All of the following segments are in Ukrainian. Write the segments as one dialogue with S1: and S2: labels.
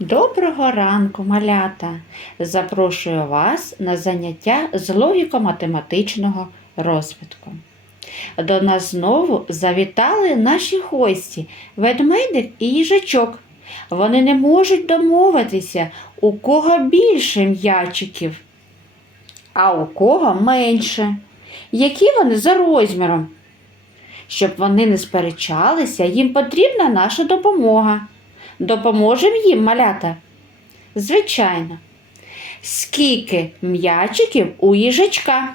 S1: Доброго ранку, малята! Запрошую вас на заняття з логіко-математичного розвитку. До нас знову завітали наші гості ведмедик і їжачок. Вони не можуть домовитися, у кого більше м'ячиків, а у кого менше. Які вони за розміром? Щоб вони не сперечалися, їм потрібна наша допомога. Допоможемо їм, малята? Звичайно. Скільки м'ячиків у їжачка?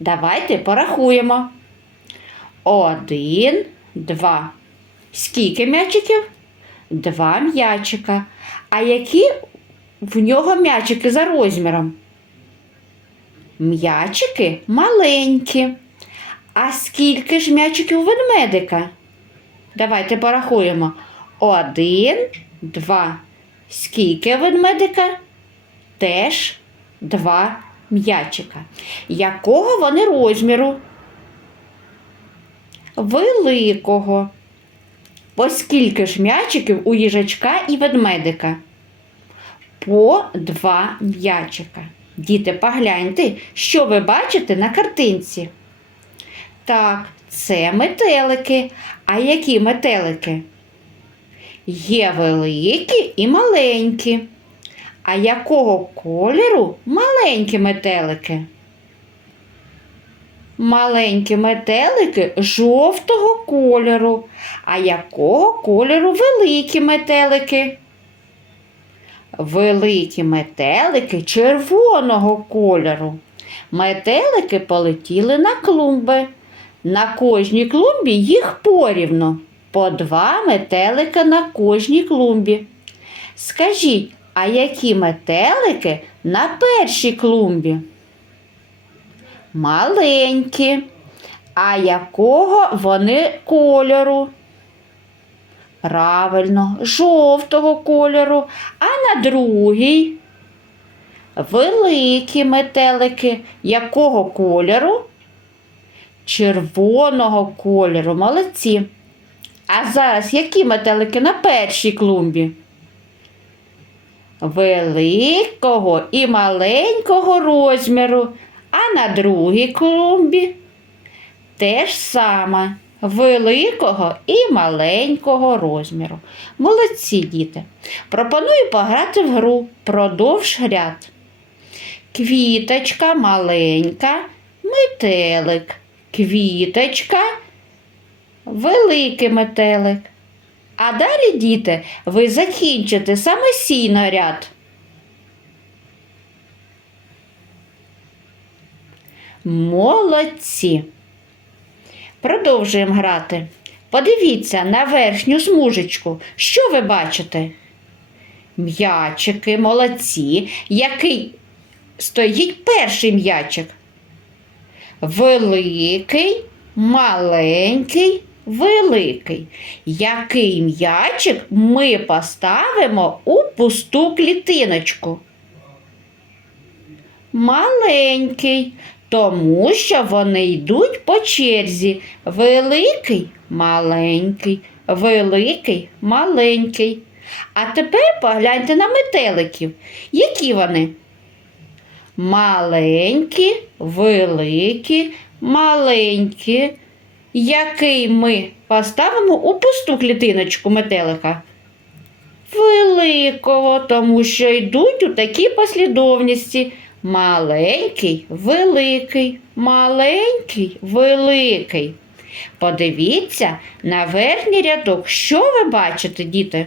S1: Давайте порахуємо. Один, два. Скільки м'ячиків? Два м'ячика. А які в нього м'ячики за розміром? М'ячики маленькі. А скільки ж м'ячиків у ведмедика? Давайте порахуємо. Один, два. Скільки ведмедика? Теж два м'ячика. Якого вони розміру? Великого. По скільки ж м'ячиків у їжачка і ведмедика? По два м'ячика. Діти, погляньте, що ви бачите на картинці. Так, це метелики. А які метелики? Є великі і маленькі. А якого кольору маленькі метелики? Маленькі метелики жовтого кольору. А якого кольору великі метелики? Великі метелики червоного кольору. Метелики полетіли на клумби. На кожній клумбі їх порівну. По два метелика на кожній клумбі. Скажіть, а які метелики на першій клумбі? Маленькі. А якого вони кольору? Правильно, жовтого кольору, а на другій великі метелики якого кольору? Червоного кольору, молодці. А зараз які метелики на першій клумбі? Великого і маленького розміру, а на другій клумбі теж саме великого і маленького розміру. Молодці діти. Пропоную пограти в гру продовж ряд. Квіточка маленька, метелик. Квіточка, великий метелик. А далі, діти, ви закінчите самостійно ряд. Молодці. Продовжуємо грати. Подивіться на верхню смужечку. Що ви бачите? М'ячики, молодці. Який стоїть перший м'ячик? Великий, маленький, великий. Який м'ячик ми поставимо у пусту клітиночку? Маленький, тому що вони йдуть по черзі. Великий, маленький, великий, маленький. А тепер погляньте на метеликів. Які вони? Маленькі, великі, маленькі. Який ми поставимо у пусту клітиночку метелика? Великого, тому що йдуть у такій послідовності. Маленький, великий, маленький, великий. Подивіться на верхній рядок. Що ви бачите, діти?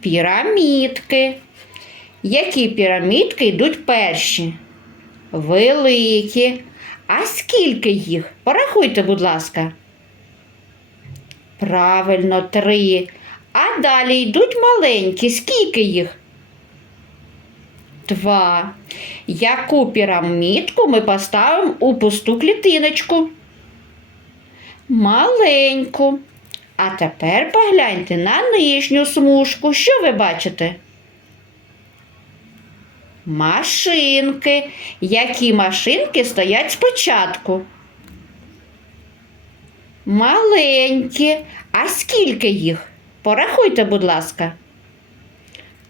S1: Пірамідки. Які пірамідки йдуть перші? Великі. А скільки їх? Порахуйте, будь ласка. Правильно, три. А далі йдуть маленькі. Скільки їх? Два. Яку пірамідку ми поставимо у пусту клітиночку? Маленьку. А тепер погляньте на нижню смужку. Що ви бачите? Машинки. Які машинки стоять спочатку? Маленькі. А скільки їх? Порахуйте, будь ласка.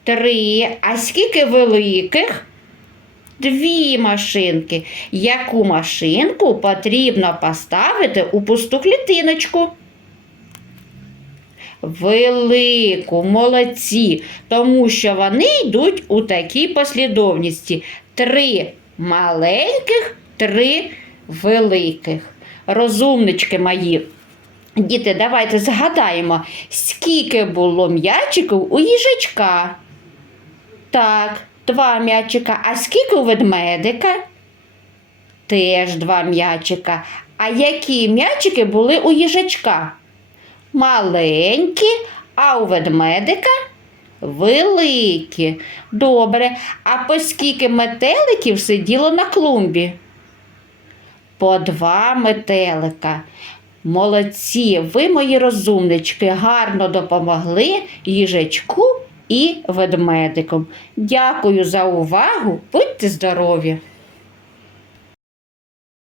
S1: Три. А скільки великих? Дві машинки. Яку машинку потрібно поставити у пусту клітиночку? Велику, молодці, тому що вони йдуть у такій послідовності: три маленьких, три великих. Розумнички мої. Діти, давайте згадаємо, скільки було м'ячиків у їжачка. Так, два м'ячика. А скільки у ведмедика? Теж два м'ячика. А які м'ячики були у їжачка? Маленькі, а у ведмедика великі. Добре. А по скільки метеликів сиділо на клумбі? По два метелика. Молодці, ви, мої розумнички, гарно допомогли їжачку і ведмедиком. Дякую за увагу. Будьте здорові!